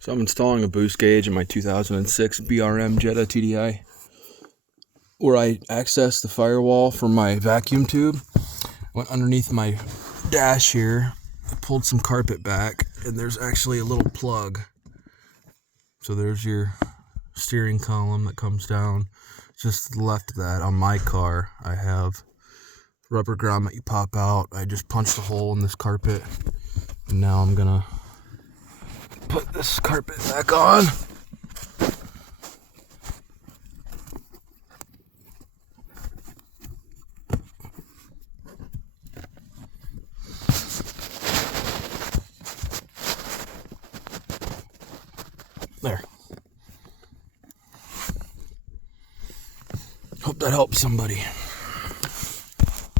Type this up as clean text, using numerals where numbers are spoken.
So I'm installing a boost gauge in my 2006 BRM Jetta TDI, where I access the firewall from my vacuum tube. Went underneath my dash here, I pulled some carpet back, and there's actually a little plug. So there's your steering column that comes down. Just to the left of that, on my car, I have rubber grommet you pop out. I just punched a hole in this carpet, and now I'm gonna put this carpet back on. There. Hope that helps somebody.